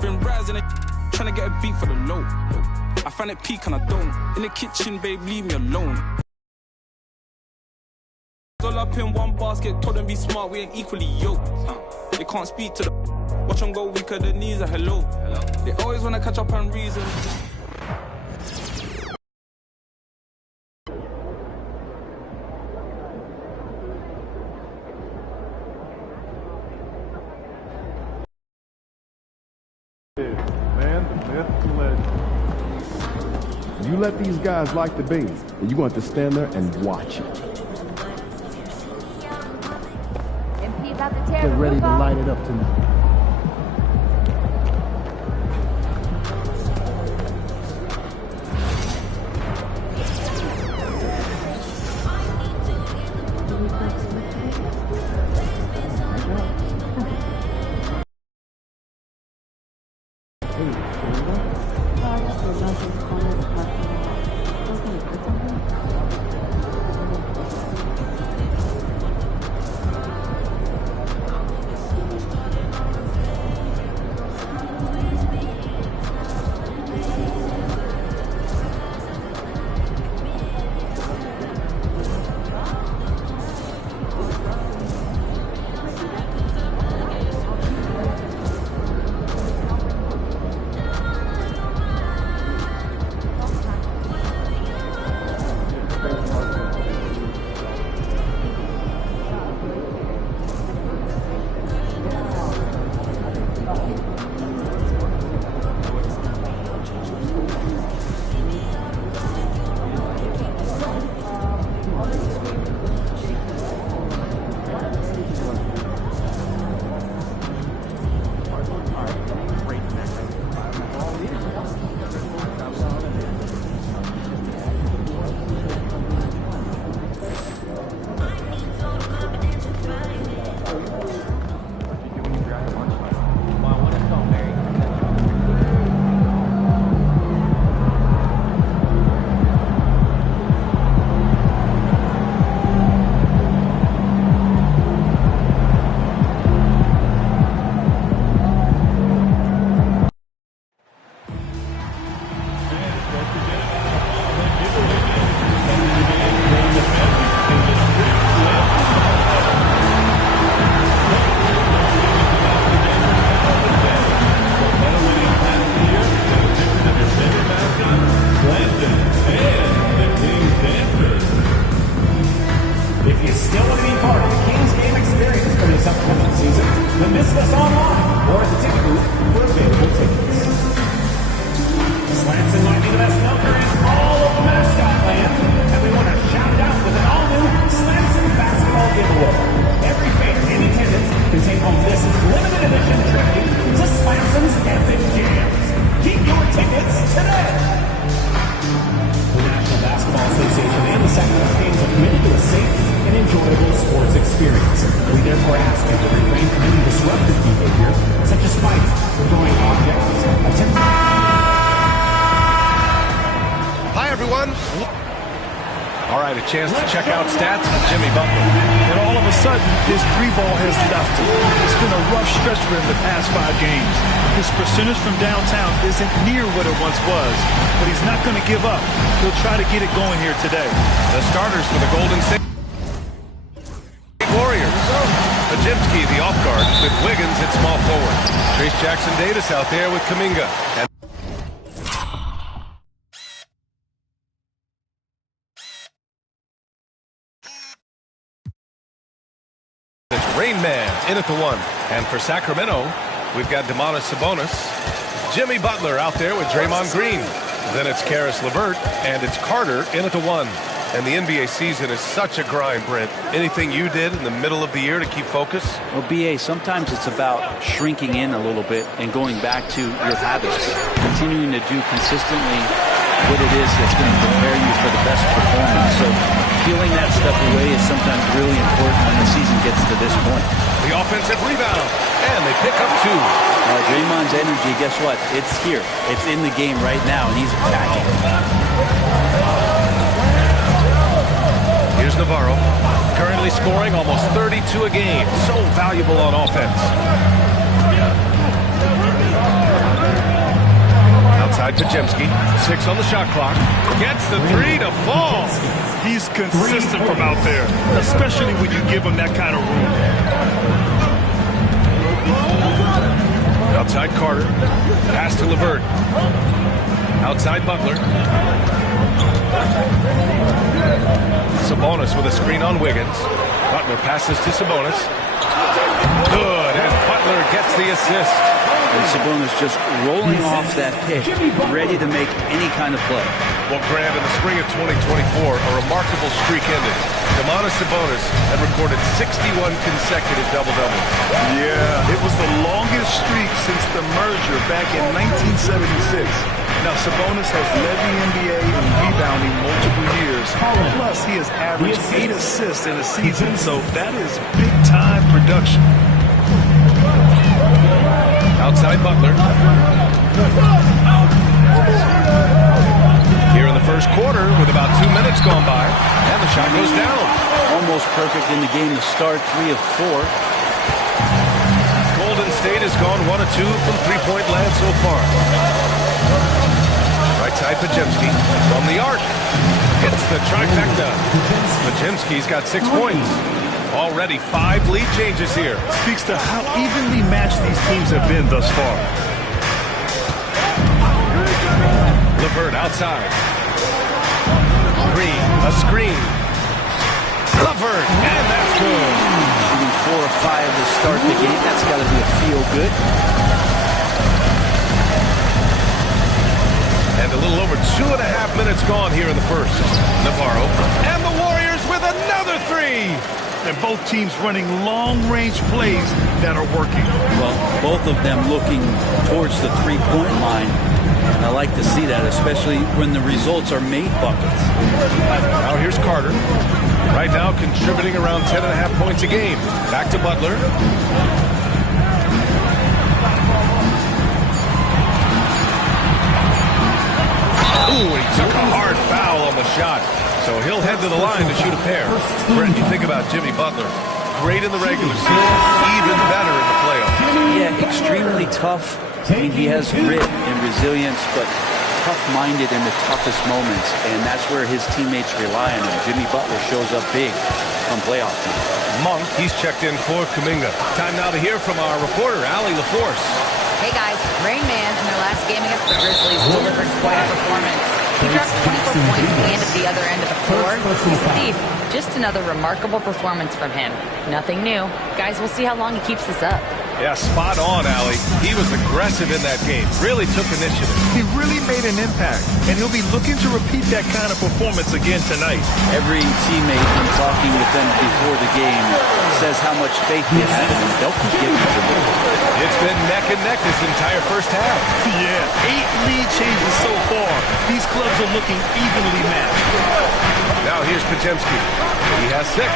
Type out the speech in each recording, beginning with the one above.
Been rising it, trying to get a beat for the low. I find it peak and I don't. In the kitchen, babe, leave me alone. All up in one basket, told them be smart, we ain't equally yoked. They can't speak to the watch them go weaker, the knees are hello. They always wanna catch up on reason. Man, the myth, the legend. You let these guys like the beans, and you're going to have to stand there and watch it. Get ready to light it up tonight. All right, a chance to check out stats for Jimmy Butler. And all of a sudden, his three ball has left him. It's been a rough stretch for him the past 5 games. His percentage from downtown isn't near what it once was, but he's not going to give up. He'll try to get it going here today. The starters for the Golden State Warriors. Ajimski, the off guard, with Wiggins at small forward. Trace Jackson-Davis out there with Kuminga. And it's Rain Man in at the 1. And for Sacramento, we've got Domantas Sabonis. Jimmy Butler out there with Draymond Green. Then it's Karis LeVert, and it's Carter in at the 1. And the NBA season is such a grind, Brent. Anything you did in the middle of the year to keep focus? Well, B.A., sometimes it's about shrinking in a little bit and going back to your habits, continuing to do consistently what it is that's going to prepare you for the best performance. So peeling that stuff away is sometimes really important when the season gets to this point. The offensive rebound, and they pick up 2. Draymond's energy, guess what? It's here. It's in the game right now, and he's attacking. Here's Navarro, currently scoring almost 32 a game. So valuable on offense. Podziemski, 6 on the shot clock. Gets the 3 to fall. He's consistent from out there, especially when you give him that kind of room. Outside Carter. Pass to LeVert. Outside Butler. Sabonis with a screen on Wiggins. Butler passes to Sabonis. Good, and Butler gets the assist. And Sabonis just rolling off that pick, ready to make any kind of play. Well, Grant, in the spring of 2024, a remarkable streak ended. Domantas Sabonis had recorded 61 consecutive double-doubles. Yeah, it was the longest streak since the merger back in 1976. Now, Sabonis has led the NBA in rebounding multiple years. Plus, he has averaged 8 assists in a season, so that is big-time production. Outside Butler. Here in the first quarter with about 2 minutes gone by, and the shot goes down. Almost perfect in the game to start, 3 of 4. Golden State has gone 1 of 2 from three-point land so far. Right side Podziemski from the arc. Hits the trifecta. Podziemski's got 6 points. Already 5 lead changes here. Speaks to how evenly matched these teams have been thus far. LeVert outside. Green, a screen. LeVert, and that's good. Shooting 4 of 5 to start the game. That's got to be a feel-good. And a little over 2.5 minutes gone here in the first. Navarro, and the Warriors with another 3. And both teams running long-range plays that are working. Well, both of them looking towards the three-point line. And I like to see that, especially when the results are made buckets. Now here's Carter. Right now contributing around 10.5 points a game. Back to Butler. Ooh, he took a hard foul on the shot. So he'll head to the line to shoot a pair. Brent, you think about Jimmy Butler. Great in the regular season, even better in the playoffs. Yeah, extremely tough. I mean, he has grit and resilience, but tough-minded in the toughest moments, and that's where his teammates rely on him. Jimmy Butler shows up big on playoff time. Monk, he's checked in for Kuminga. Time now to hear from our reporter, Allie LaForce. Hey guys, Rain Man in their last game against the Grizzlies delivered quite a performance. He dropped 24 points and at the other end of the floor. He's a thief. Just another remarkable performance from him. Nothing new. Guys, we'll see how long he keeps this up. Yeah, spot on, Allie. He was aggressive in that game. Really took initiative. He really made an impact, and he'll be looking to repeat that kind of performance again tonight. Every teammate, in talking with them before the game, says how much faith they have in him. They'll keep giving it to him. It's been neck and neck this entire first half. Yeah, 8 lead changes so far. These clubs are looking evenly matched. Now here's Podziemski. He has 6.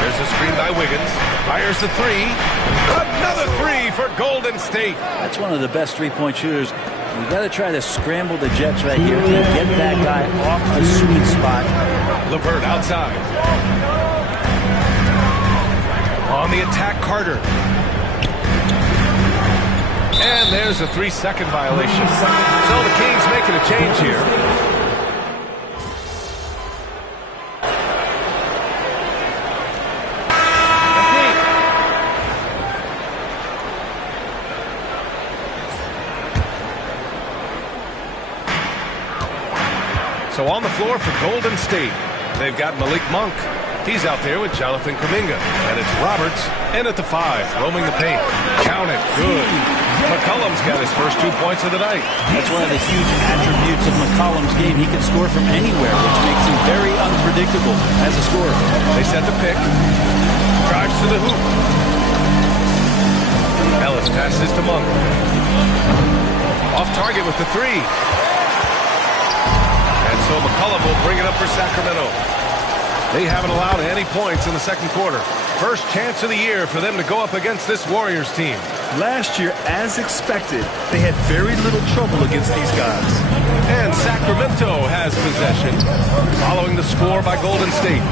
There's a screen by Wiggins. Fires the 3. Another 3 for Golden State. That's one of the best three-point shooters. You got to try to scramble the Jets right here and get that guy off the sweet spot. LeVert outside. On the attack, Carter. And there's a 3-second violation. So the Kings making a change here. So on the floor for Golden State, they've got Malik Monk. He's out there with Jonathan Kuminga. And it's Roberts in at the 5, roaming the paint. Count it. Good. McCollum's got his first 2 points of the night. That's one of the huge attributes of McCollum's game. He can score from anywhere, which makes him very unpredictable as a scorer. They set the pick. Drives to the hoop. Ellis passes to Monk. Off target with the 3. And so McCollum will bring it up for Sacramento. They haven't allowed any points in the second quarter. First chance of the year for them to go up against this Warriors team. Last year, as expected, they had very little trouble against these guys. And Sacramento has possession, following the score by Golden State.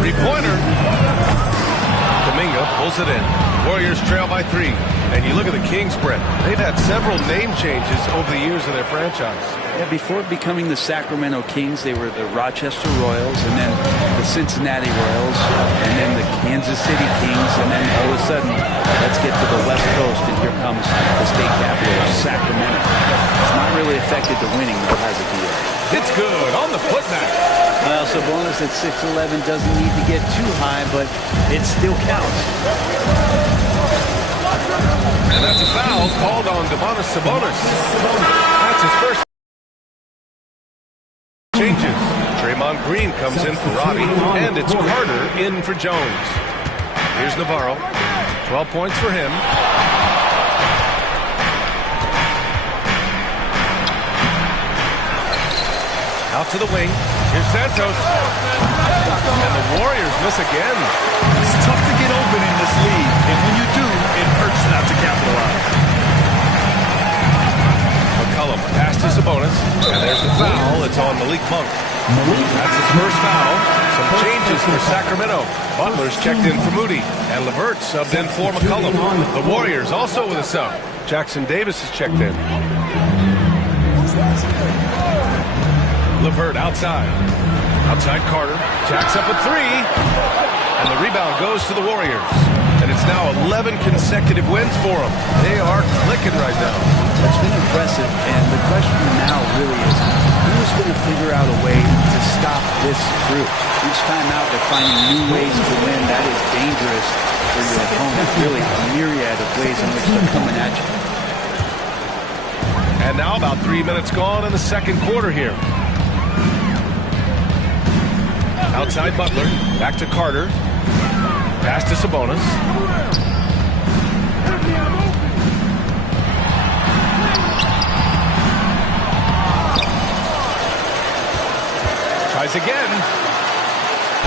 3-pointer. Kuminga pulls it in. Warriors trail by 3. And you look at the Kings, Brett. They've had several name changes over the years of their franchise. Yeah, before becoming the Sacramento Kings, they were the Rochester Royals, and then the Cincinnati Royals, and then the Kansas City Kings, and then all of a sudden, let's get to the West Coast, and here comes the state capital of Sacramento. It's not really affected the winning, though, has it, Theo? It's good on the putback. Well, Sabonis at 6'11" doesn't need to get too high, but it still counts. And that's a foul called on Domantas Sabonis. That's his first. Changes. Draymond Green comes in for Robbie, and it's Carter in for Jones. Here's Navarro. 12 points for him. Out to the wing. Here's Santos. And the Warriors miss again. It's tough to get open in this league, and when you do, it hurts not to capitalize. McCollum pass to Sabonis, and there's the foul. It's on Malik Monk. That's his first foul. Some changes for Sacramento. Butler's checked in for Moody, and LeVert subbed in for McCollum. The Warriors also with a sub. Jackson Davis is checked in. LeVert outside. Outside Carter. Jacks up a 3. And the rebound goes to the Warriors. And it's now 11 consecutive wins for them. They are clicking right now. It's been impressive, and the question now really is, who's going to figure out a way to stop this group? Each time out, they're finding new ways to win. That is dangerous for your opponent. Really, a myriad of ways in which they're coming at you. And now about 3 minutes gone in the second quarter here. Outside Butler. Back to Carter. Pass to Sabonis. Tries again.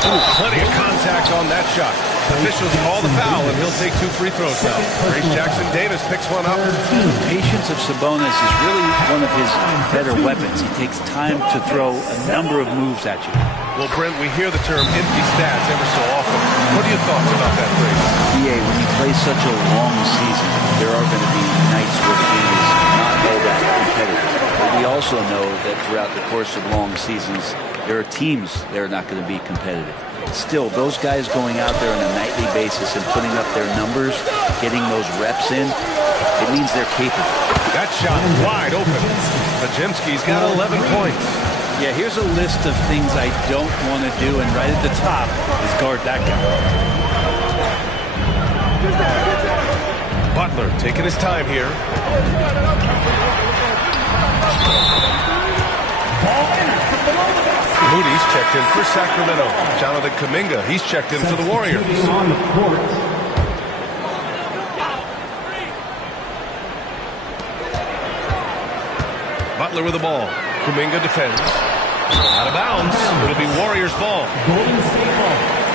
Ooh, plenty of contact on that shot. Officials call the foul, and he'll take 2 free throws now. Grace Jackson Davis picks one up. The patience of Sabonis is really one of his better weapons. He takes time to throw a number of moves at you. Well, Brent, we hear the term empty stats ever so often. What are your thoughts about that phrase? BA, when you play such a long season, there are going to be nights where the game is not all that competitive. But we also know that throughout the course of long seasons, there are teams that are not going to be competitive. Still, those guys going out there on a nightly basis and putting up their numbers, getting those reps in, it means they're capable. That shot wide open. Podziemski's got 11 points. Yeah, here's a list of things I don't want to do, and right at the top is guard that guy. Butler taking his time here. Moody's checked in for Sacramento. Jonathan Kuminga, he's checked in for the Warriors. Butler with the ball. Kuminga defends. Out of bounds. It'll be Warriors ball.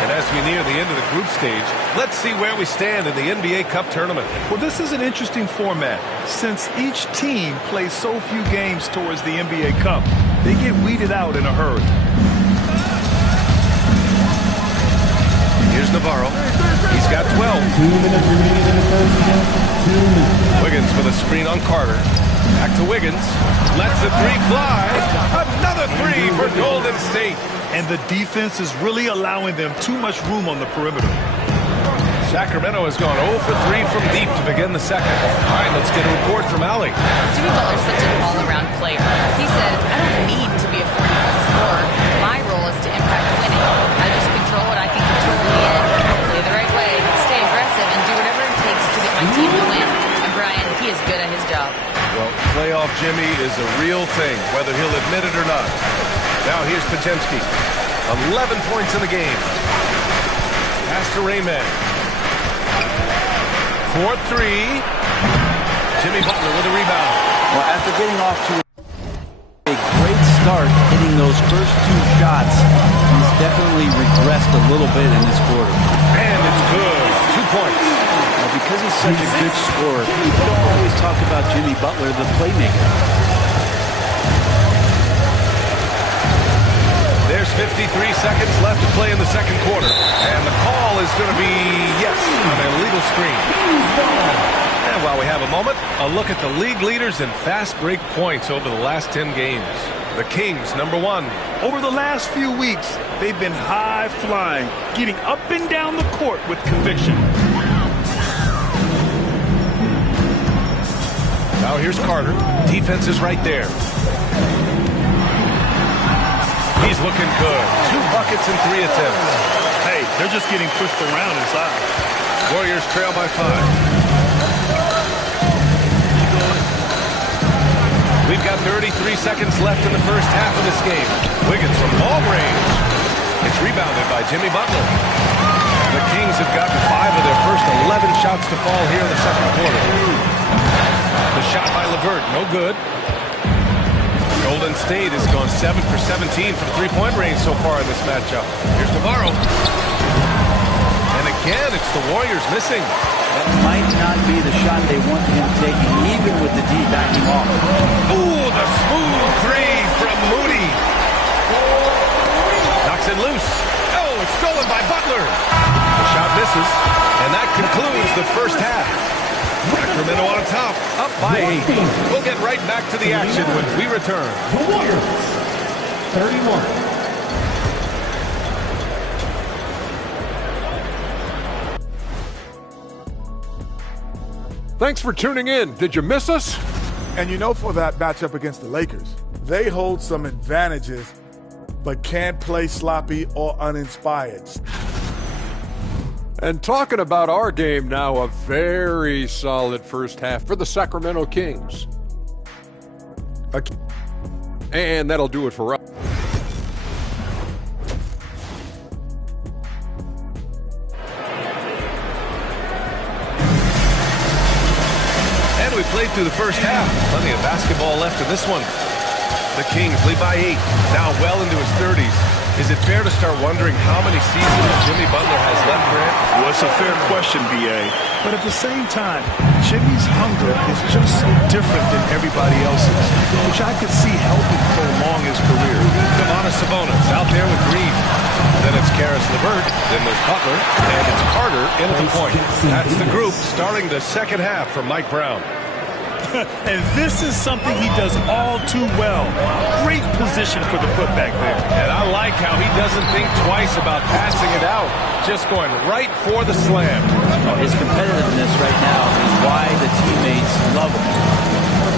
And as we near the end of the group stage, let's see where we stand in the NBA Cup tournament. Well, this is an interesting format. Since each team plays so few games towards the NBA Cup, they get weeded out in a hurry. Here's Navarro. He's got 12. Wiggins with a screen on Carter. Back to Wiggins. Lets the 3 fly. Another 3 for Golden State. And the defense is really allowing them too much room on the perimeter. Sacramento has gone 0 for 3 from deep to begin the second. All right, let's get a report from Allie. Jimmy Butler's such an all-around player. He said, I don't need to be a 40-point scorer. My role is to impact winning. I just control what I can control in the end. Play the right way, stay aggressive, and do whatever it takes to get my team to win. And Brian, he is good at his job. Well, playoff Jimmy is a real thing, whether he'll admit it or not. Now here's Podziemski. 11 points in the game. Pass to Rayman. 4-3. Jimmy Butler with a rebound. Well, after getting off to a great start, hitting those first 2 shots, he's definitely regressed a little bit in this quarter. And it's good. 2 points. Well, because he's such a good scorer, people don't always talk about Jimmy Butler, the playmaker. There's 53 seconds left to play in the second quarter. And the call is going to be, yes, on an illegal screen. And while we have a moment, a look at the league leaders in fast break points over the last 10 games. The Kings, number 1. Over the last few weeks, they've been high-flying, getting up and down the court with conviction. Now here's Carter. Defense is right there. He's looking good. 2 buckets in 3 attempts. Hey, they're just getting pushed around inside. Warriors trail by 5. We've got 33 seconds left in the first half of this game. Wiggins from long range. It's rebounded by Jimmy Butler. The Kings have gotten 5 of their first 11 shots to fall here in the second quarter. The shot by LeVert, no good. Golden State has gone 7 for 17 from three-point range so far in this matchup. Here's Navarro. And again, it's the Warriors missing. That might not be the shot they want him taking, even with the D backing off. Ooh, the smooth 3 from Moody. Knocks it loose. Oh, it's stolen by Butler. The shot misses, and that concludes the first half. Sacramento on top, up by 8. We'll get right back to the action when we return. The Warriors, 31. Thanks for tuning in. Did you miss us? And you know, for that matchup against the Lakers, they hold some advantages, but can't play sloppy or uninspired. And talking about our game now, a very solid first half for the Sacramento Kings. And that'll do it for us. We played through the first half. Plenty of basketball left in this one. The Kings lead by 8, now well into his 30s. Is it fair to start wondering how many seasons Jimmy Butler has left, Grant? Well, it's a fair question, B.A. But at the same time, Jimmy's hunger is just so different than everybody else's, which I could see helping prolong his career. Domantas Sabonis out there with Green. Then it's Caris LeVert. Then there's Butler. And it's Carter in at the point. That's the group starting the second half for Mike Brown. And this is something he does all too well. Great position for the putback there. And I like how he doesn't think twice about passing it out. Just going right for the slam. His competitiveness right now is why the teammates love him.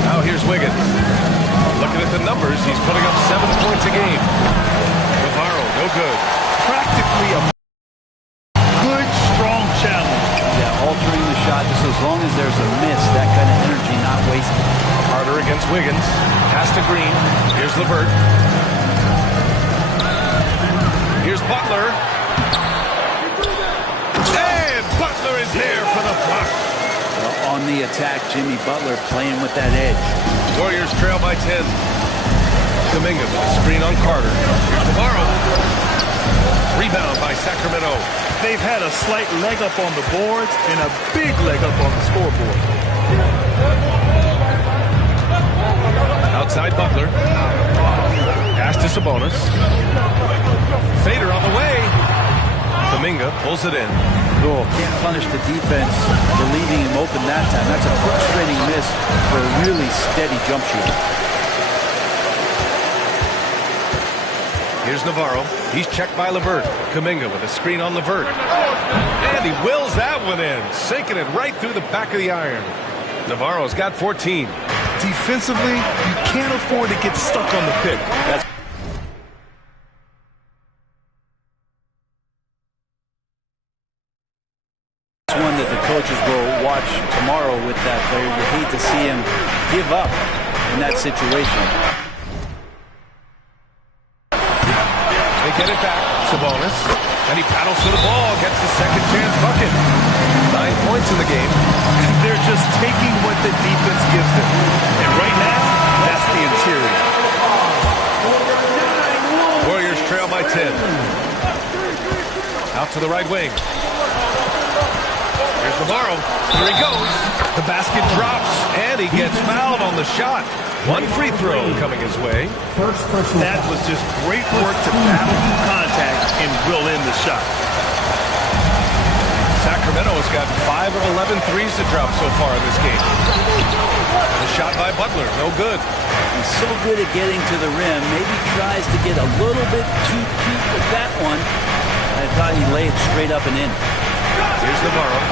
Now here's Wiggins. Looking at the numbers, he's putting up 7 points a game. Navarro, no good. Practically a good, strong challenge. Yeah, altering the shot just as long as there's a miss, that kind of energy not wasted. Carter against Wiggins. Pass to Green. Here's LeVert. Here's Butler. And Butler is there for the block. Well, on the attack, Jimmy Butler playing with that edge. Warriors trail by 10. Kuminga with a screen on Carter. Here's Navarro. Rebound by Sacramento. They've had a slight leg up on the boards and a big leg up on the scoreboard. Outside Butler. Pass to Sabonis. Fader on the way. Kuminga pulls it in. Oh, can't punish the defense for leaving him open that time. That's a frustrating miss for a really steady jump shooter. Here's Navarro. He's checked by LeVert. Kuminga with a screen on LeVert. And he wills that one in, sinking it right through the back of the iron. Navarro's got 14. Defensively, you can't afford to get stuck on the pick. That's one that the coaches will watch tomorrow with that player. You hate to see him give up in that situation. They get it back, Sabonis, and he paddles for the ball, gets the second chance bucket. 9 points in the game. And they're just taking what the defense gives them. And right now, that's the interior. Warriors trail by 10. Out to the right wing. Here's Navarro. Here he goes. The basket drops, and he gets fouled on the shot. One free throw coming his way. That was just great work to battle through contact and will in the shot. Sacramento has got 5 of 11 threes to drop so far in this game. The shot by Butler, no good. He's so good at getting to the rim. Maybe tries to get a little bit too cute with that one. I thought he'd lay it straight up and in. Here's Navarro.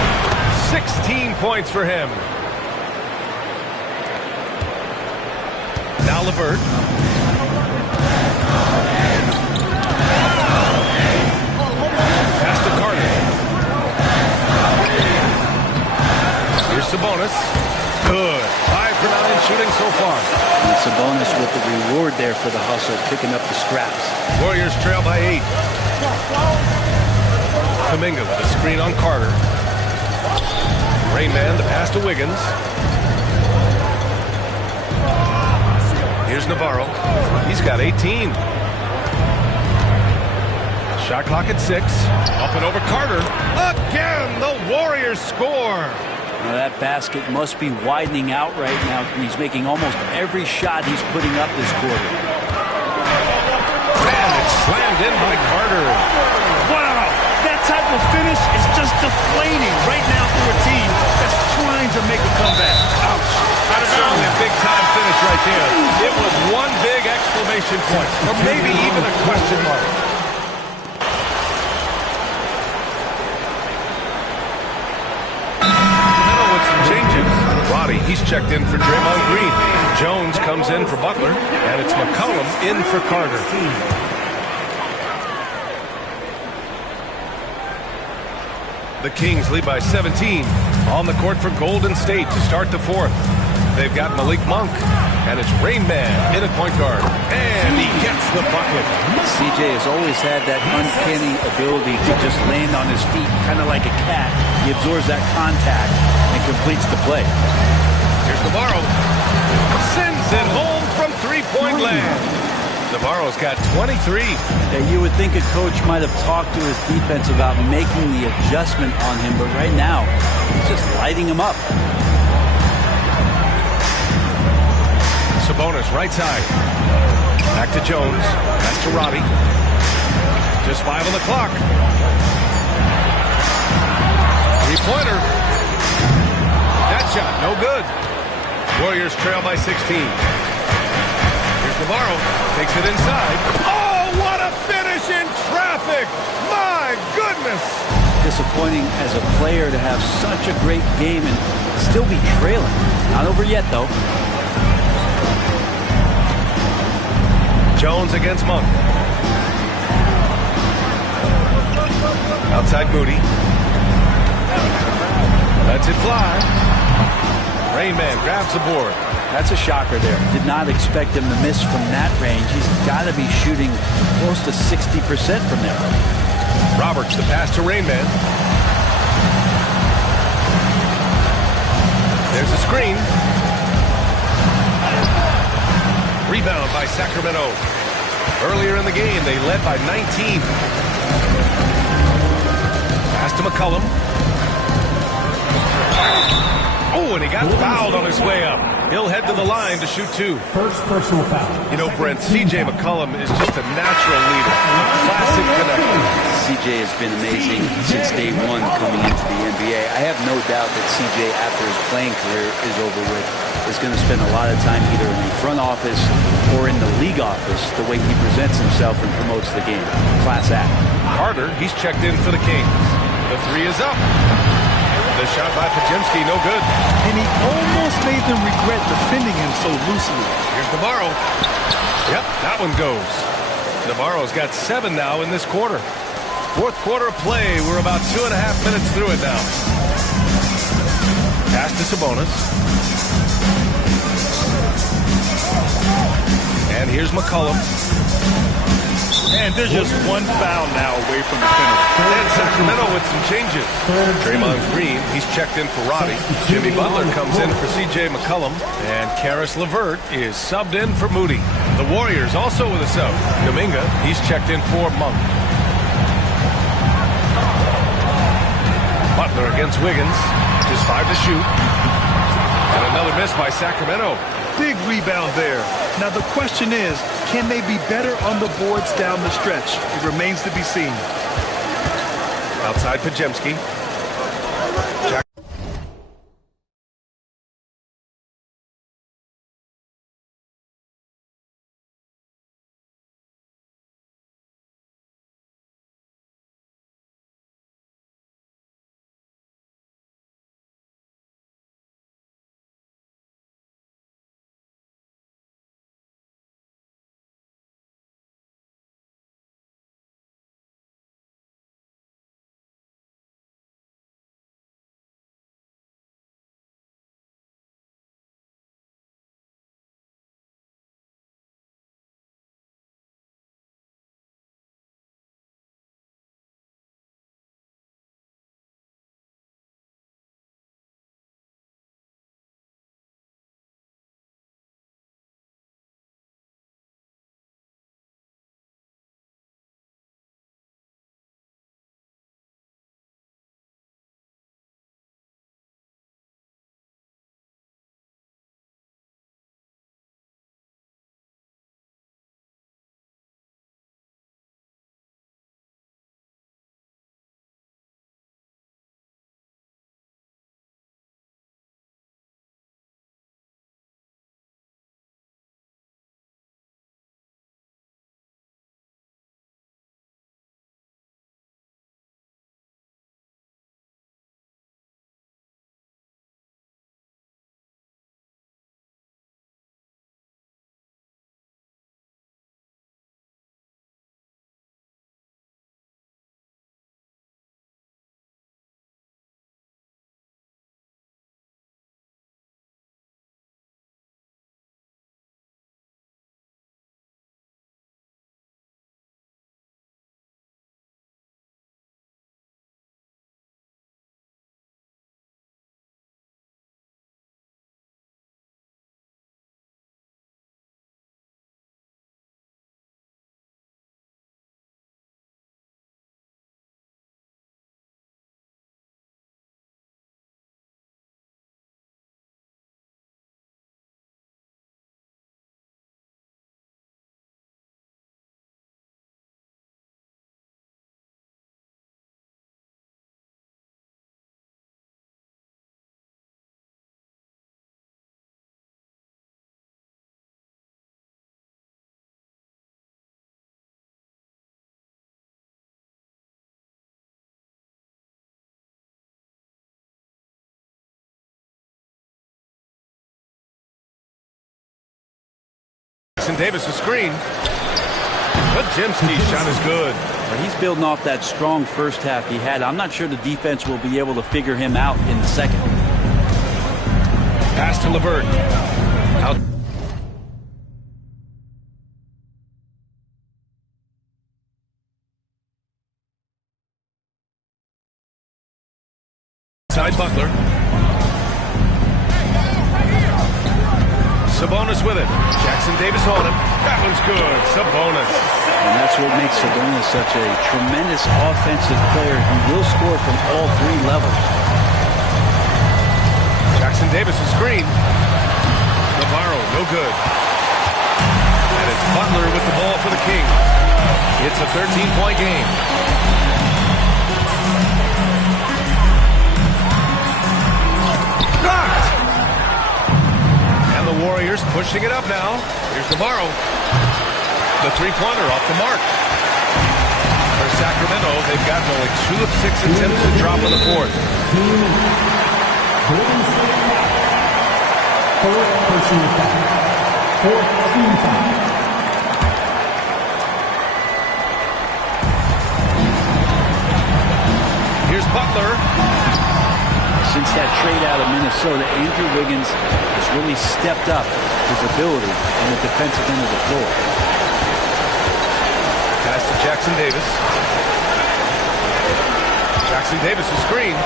16 points for him. Now LeVert. Pass to Carter. Here's Sabonis. Good. 5 for 9 shooting so far. And Sabonis with the reward there for the hustle, picking up the scraps. Warriors trail by 8. Kuminga with a screen on Carter. Rain Man, the pass to Wiggins. Here's Navarro. He's got 18. Shot clock at 6. Up and over Carter. Again, the Warriors score. Now that basket must be widening out right now. He's making almost every shot he's putting up this quarter. And it's slammed in by Carter. Wow, that type of finish is just deflating right now for a team that's trying to make a comeback. Ouch. That's certainly a big-time finish right there. It was one big exclamation point, or maybe even a question mark. Middle with some changes. Roddy, he's checked in for Draymond Green. Jones comes in for Butler, and it's McCollum in for Carter. The Kings lead by 17 on the court for Golden State to start the fourth. They've got Malik Monk, and it's Rain Man in at point guard, and he gets the bucket. CJ has always had that uncanny ability to just land on his feet, kind of like a cat. He absorbs that contact and completes the play. Here's Navarro. Sends it home from three-point land. Navarro's got 23. You would think a coach might have talked to his defense about making the adjustment on him, but right now, he's just lighting him up. Sabonis, right side. Back to Jones. Pass to Roddy. Just 5 on the clock. Three-pointer. That shot, no good. Warriors trail by 16. Navarro takes it inside. Oh, what a finish in traffic! My goodness! Disappointing as a player to have such a great game and still be trailing. Not over yet, though. Jones against Monk. Outside Moody. Lets it fly. Rain Man grabs the board. That's a shocker there. Did not expect him to miss from that range. He's got to be shooting close to 60% from there. Roberts, the pass to Rain Man. There's a screen. Rebound by Sacramento. Earlier in the game, they led by 19. Pass to McCollum. Oh, and he got fouled on his way up. He'll head to the line to shoot 2. First personal foul. You know, Brent, C.J. McCollum is just a natural leader. A classic connector. C.J. has been amazing since day one coming into the NBA. I have no doubt that C.J., after his playing career is over with, is going to spend a lot of time either in the front office or in the league office, the way he presents himself and promotes the game. Class act. Carter, he's checked in for the Kings. The 3 is up. The shot by Podziemski, no good. And he almost made them regret defending him so loosely. Here's Navarro. Yep, that one goes. Navarro's got 7 now in this quarter. Fourth quarter of play. We're about 2.5 minutes through it now. Pass to Sabonis. And here's McCollum. And there's just one foul now away from the penalty. And Sacramento with some changes. Draymond Green, he's checked in for Roddy. Jimmy Butler comes in for C.J. McCollum. And Caris LeVert is subbed in for Moody. The Warriors also with a sub. Kuminga, he's checked in for Monk. Butler against Wiggins. Just 5 to shoot. And another miss by Sacramento. Big rebound there. Now the question is, can they be better on the boards down the stretch? It remains to be seen. Outside Podziemski. Davis a screen. Podziemski's shot is good. He's building off that strong first half he had. I'm not sure the defense will be able to figure him out in the second. Pass to LeVert. Out. Side Butler. Sabonis with it. Jackson Davis on him. That one's good. Sabonis. And that's what makes Sabonis such a tremendous offensive player. He will score from all three levels. Jackson Davis' screen. Navarro, no good. And it's Butler with the ball for the Kings. It's a 13-point game. The Warriors pushing it up now. Here's Navarro. The three-pointer off the mark. For Sacramento, they've gotten only 2 of 6 attempts to drop in the fourth. Here's Butler. Since that trade out of Minnesota, Andrew Wiggins has really stepped up his ability on the defensive end of the floor. Pass to Jackson Davis. Jackson Davis' screen.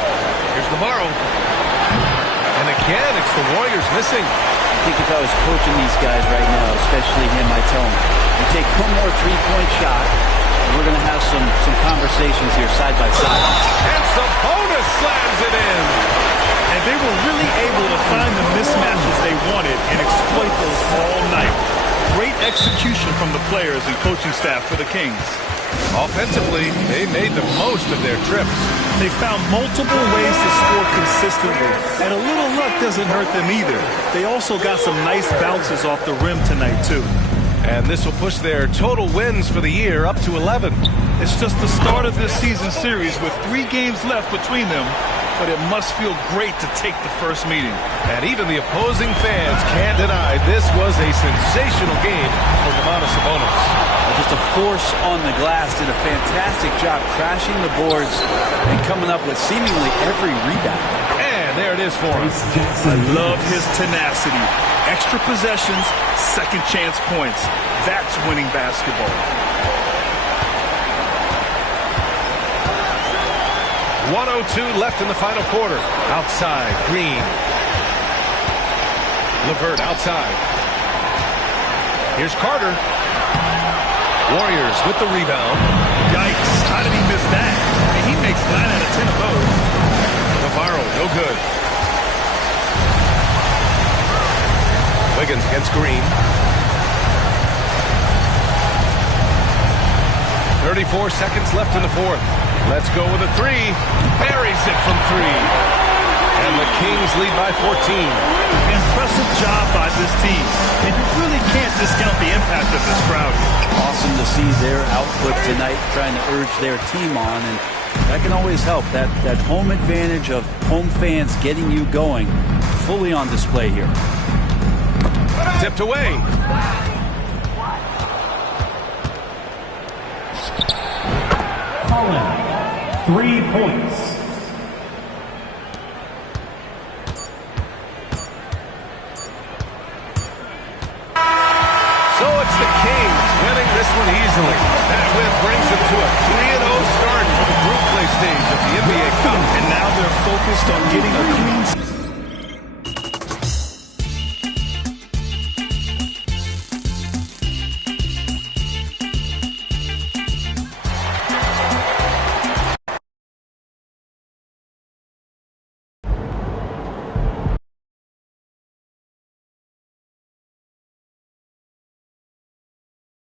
Here's Navarro. And again, it's the Warriors missing. I think if I was coaching these guys right now, especially him, I'd tell him, you take one more three-point shot, and we're going to have some conversations here side by side. And Sabonis slams it in. And they were really able to find the mismatches they wanted and exploit those all night. Great execution from the players and coaching staff for the Kings. Offensively, they made the most of their trips. They found multiple ways to score consistently, and a little luck doesn't hurt them either. They also got some nice bounces off the rim tonight, too. And this will push their total wins for the year up to 11. It's just the start of this season series with 3 games left between them, but it must feel great to take the first meeting. And even the opposing fans can't deny this was a sensational game for Domantas Sabonis. Just a force on the glass, did a fantastic job crashing the boards and coming up with seemingly every rebound. And there it is for him. I love his tenacity. Extra possessions, second chance points. That's winning basketball. .102 left in the final quarter. Outside, Green. LeVert outside. Here's Carter. Warriors with the rebound. Yikes, how did he miss that? And he makes 9 out of 10 of those. Navarro, no good. Wiggins against Green. 34 seconds left in the fourth. Let's go with a 3. Buries it from 3. And the Kings lead by 14. Impressive job by this team. And you really can't discount the impact of this crowd. Awesome to see their output tonight, trying to urge their team on, and that can always help. That home advantage of home fans getting you going, fully on display here. Tipped away. Collin, 3 points. So it's the Kings winning this one easily. That win brings them to a 3-0 start for the group play stage of the NBA Cup. And now they're focused on getting a clean